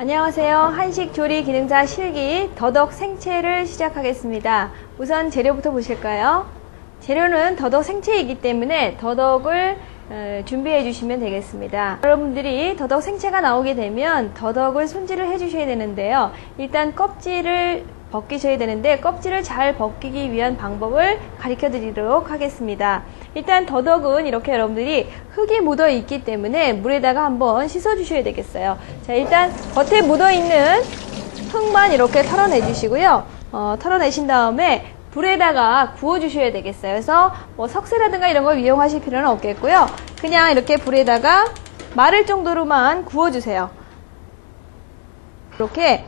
안녕하세요. 한식 조리 기능사 실기 더덕 생채를 시작하겠습니다. 우선 재료부터 보실까요? 재료는 더덕 생채이기 때문에 더덕을 준비해 주시면 되겠습니다. 여러분들이 더덕 생채가 나오게 되면 더덕을 손질을 해 주셔야 되는데요. 일단 껍질을 벗기셔야 되는데 껍질을 잘 벗기기 위한 방법을 가르쳐 드리도록 하겠습니다. 일단 더덕은 이렇게 여러분들이 흙이 묻어 있기 때문에 물에다가 한번 씻어 주셔야 되겠어요. 자, 일단 겉에 묻어 있는 흙만 이렇게 털어내 주시고요. 털어내신 다음에 불에다가 구워 주셔야 되겠어요. 그래서 뭐 석쇠라든가 이런 걸 이용하실 필요는 없겠고요. 그냥 이렇게 불에다가 마를 정도로만 구워 주세요. 이렇게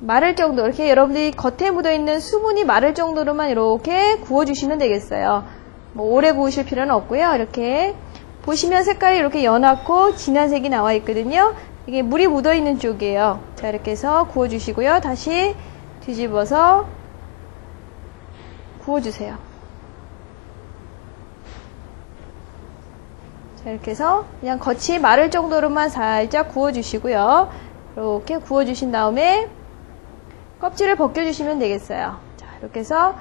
마를 정도, 이렇게 여러분들이 겉에 묻어 있는 수분이 마를 정도로만 이렇게 구워 주시면 되겠어요. 뭐 오래 구우실 필요는 없고요. 이렇게 보시면 색깔이 이렇게 연하고 진한 색이 나와 있거든요. 이게 물이 묻어 있는 쪽이에요. 자, 이렇게 해서 구워 주시고요. 다시 뒤집어서 구워 주세요. 자, 이렇게 해서 그냥 겉이 마를 정도로만 살짝 구워 주시고요. 이렇게 구워 주신 다음에 껍질을 벗겨 주시면 되겠어요. 자, 이렇게 해서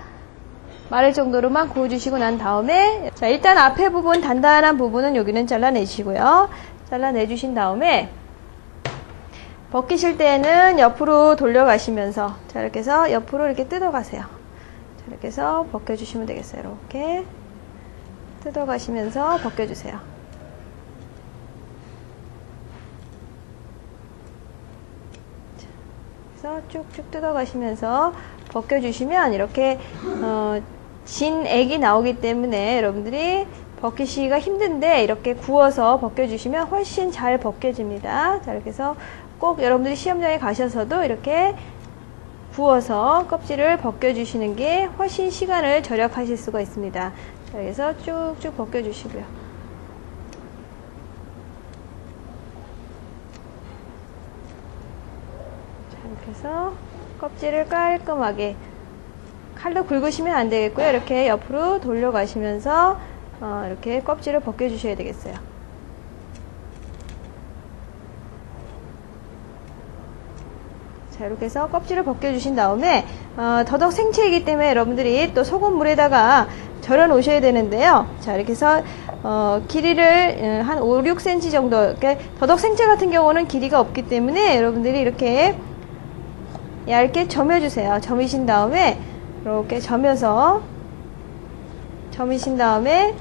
마를 정도로만 구워주시고 난 다음에, 자, 일단 앞에 부분, 단단한 부분은 여기는 잘라내시고요. 잘라내주신 다음에, 벗기실 때는 옆으로 돌려가시면서, 자, 이렇게 해서 옆으로 이렇게 뜯어가세요. 자, 이렇게 해서 벗겨주시면 되겠어요. 이렇게 뜯어가시면서 벗겨주세요. 그래서 쭉쭉 뜯어가시면서 벗겨주시면 이렇게 진 액이 나오기 때문에 여러분들이 벗기시기가 힘든데 이렇게 구워서 벗겨주시면 훨씬 잘 벗겨집니다. 자, 이렇게 해서 꼭 여러분들이 시험장에 가셔서도 이렇게 구워서 껍질을 벗겨주시는 게 훨씬 시간을 절약하실 수가 있습니다. 자, 그래서 쭉쭉 벗겨주시고요. 자, 이렇게 해서 껍질을 깔끔하게 칼로 긁으시면 안 되겠고요. 이렇게 옆으로 돌려가시면서 이렇게 껍질을 벗겨주셔야 되겠어요. 자, 이렇게 해서 껍질을 벗겨주신 다음에 더덕 생채이기 때문에 여러분들이 또 소금물에다가 절여 놓으셔야 되는데요. 자, 이렇게 해서 길이를 한 5, 6cm 정도, 이렇게 더덕 생채 같은 경우는 길이가 없기 때문에 여러분들이 이렇게 얇게 점여주세요. 점이신 다음에 이렇게 점여서 점이신 다음에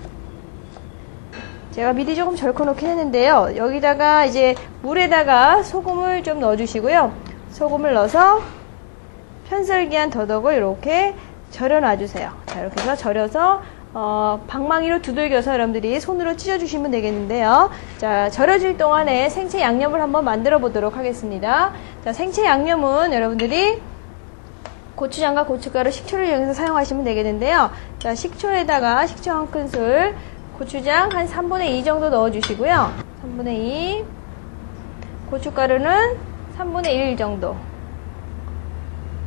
제가 미리 조금 절코 놓긴 했는데요. 여기다가 이제 물에다가 소금을 좀 넣어주시고요. 소금을 넣어서 편설기한 더덕을 이렇게 절여 놔주세요. 자, 이렇게 해서 절여서 방망이로 두들겨서 여러분들이 손으로 찢어주시면 되겠는데요. 자, 절여질 동안에 생채 양념을 한번 만들어 보도록 하겠습니다. 자, 생채 양념은 여러분들이 고추장과 고춧가루, 식초를 이용해서 사용하시면 되겠는데요. 자, 식초에다가 식초 한 큰술, 고추장 한 3분의 2 정도 넣어주시고요. 3분의 2, 고춧가루는 3분의 1 정도.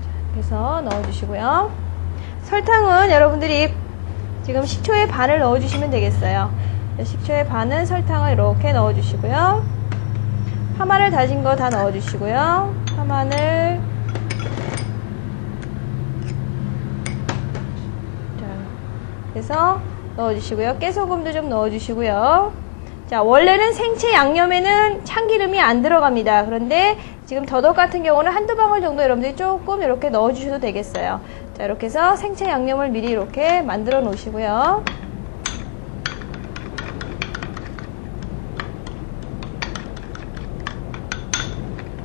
자, 이렇게 해서 넣어주시고요. 설탕은 여러분들이 지금 식초의 반을 넣어주시면 되겠어요. 식초의 반은 설탕을 이렇게 넣어주시고요. 파마늘 다진 거 다 넣어주시고요. 파마늘, 그래서 넣어주시고요. 깨소금도 좀 넣어주시고요. 자, 원래는 생채 양념에는 참기름이 안 들어갑니다. 그런데 지금 더덕 같은 경우는 한두 방울 정도 여러분들이 조금 이렇게 넣어주셔도 되겠어요. 자, 이렇게 해서 생채 양념을 미리 이렇게 만들어 놓으시고요.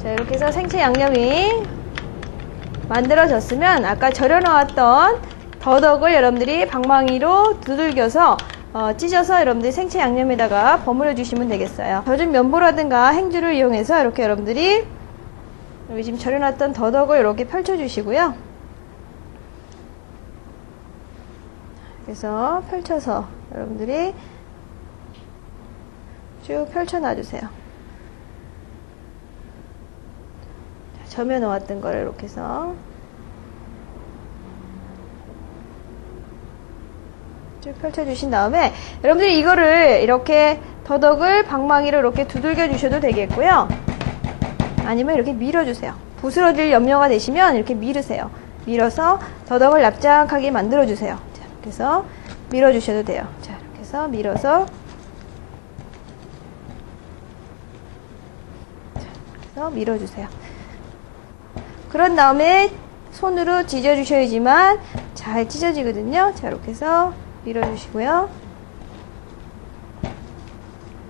자, 이렇게 해서 생채 양념이 만들어졌으면 아까 절여 놓았던 더덕을 여러분들이 방망이로 두들겨서 찢어서 여러분들이 생채 양념에다가 버무려 주시면 되겠어요. 젖은 면보라든가 행주를 이용해서 이렇게 여러분들이 여기 지금 절여놨던 더덕을 이렇게 펼쳐 주시고요. 그래서 펼쳐서 여러분들이 쭉 펼쳐 놔주세요. 점여 놓았던 거를 이렇게 해서 쭉 펼쳐주신 다음에 여러분들이 이거를 이렇게 더덕을 방망이로 이렇게 두들겨 주셔도 되겠고요. 아니면 이렇게 밀어주세요. 부스러질 염려가 되시면 이렇게 밀으세요. 밀어서 더덕을 납작하게 만들어주세요. 자, 이렇게 해서 밀어주셔도 돼요. 자, 이렇게 해서 밀어서 밀어주세요. 그런 다음에 손으로 찢어주셔야지만 잘 찢어지거든요. 자, 이렇게 해서 밀어주시고요.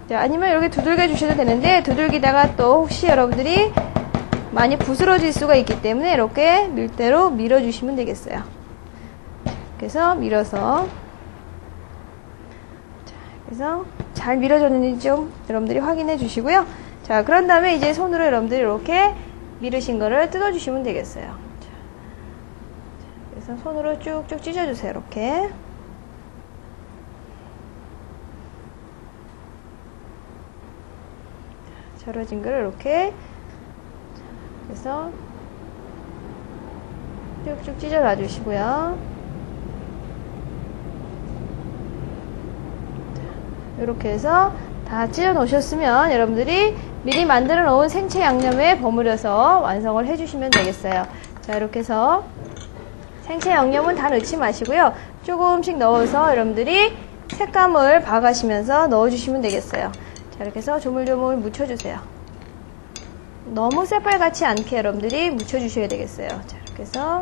자, 아니면 이렇게 두들겨 주셔도 되는데, 두들기다가 또 혹시 여러분들이 많이 부스러질 수가 있기 때문에 이렇게 밀대로 밀어주시면 되겠어요. 그래서 밀어서, 자, 그래서 잘 밀어졌는지 좀 여러분들이 확인해 주시고요. 자, 그런 다음에 이제 손으로 여러분들이 이렇게 밀으신 거를 뜯어주시면 되겠어요. 자, 그래서 손으로 쭉쭉 찢어주세요. 이렇게. 절여진 거를 이렇게. 그래서 쭉쭉 찢어 놔주시고요. 이렇게 해서 다 찢어 놓으셨으면 여러분들이 미리 만들어 놓은 생채 양념에 버무려서 완성을 해주시면 되겠어요. 자, 이렇게 해서 생채 양념은 다 넣지 마시고요. 조금씩 넣어서 여러분들이 색감을 봐가시면서 넣어주시면 되겠어요. 자, 이렇게 해서 조물조물 묻혀주세요. 너무 새빨갛지 않게 여러분들이 묻혀주셔야 되겠어요. 자, 이렇게 해서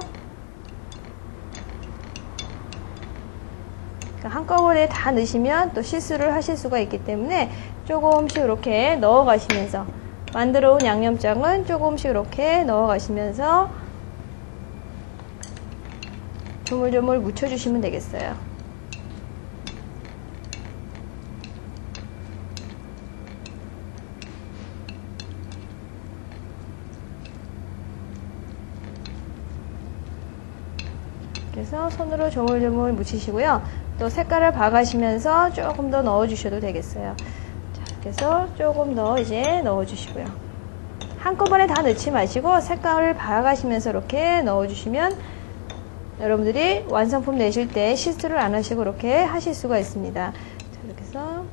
한꺼번에 다 넣으시면 또 실수를 하실 수가 있기 때문에 조금씩 이렇게 넣어가시면서 만들어 온 양념장은 조금씩 이렇게 넣어가시면서 조물조물 묻혀주시면 되겠어요. 그래서 손으로 조물조물 묻히시고요. 또 색깔을 봐가시면서 조금 더 넣어주셔도 되겠어요. 자, 그래서 조금 더 이제 넣어주시고요. 한꺼번에 다 넣지 마시고 색깔을 봐가시면서 이렇게 넣어주시면 여러분들이 완성품 내실 때 실수를 안 하시고 이렇게 하실 수가 있습니다. 자, 이렇게 해서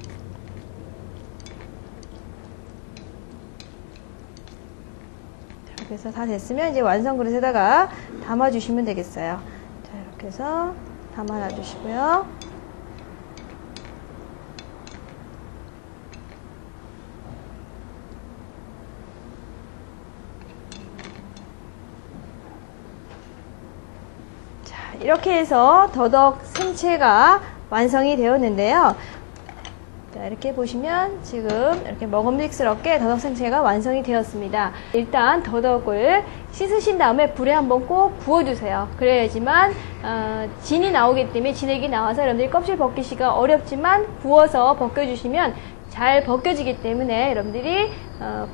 그래서 다 됐으면 이제 완성 그릇에다가 담아주시면 되겠어요. 자, 이렇게 해서 담아 놔주시고요. 자, 이렇게 해서 더덕 생채가 완성이 되었는데요. 자, 이렇게 보시면 지금 이렇게 먹음직스럽게 더덕 생채가 완성이 되었습니다. 일단 더덕을 씻으신 다음에 불에 한번 꼭 구워주세요. 그래야지만 진이 나오기 때문에 진액이 나와서 여러분들이 껍질 벗기기가 어렵지만 구워서 벗겨주시면 잘 벗겨지기 때문에 여러분들이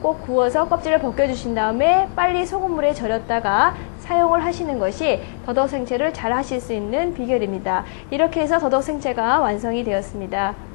꼭 구워서 껍질을 벗겨주신 다음에 빨리 소금물에 절였다가 사용을 하시는 것이 더덕 생채를 잘 하실 수 있는 비결입니다. 이렇게 해서 더덕 생채가 완성이 되었습니다.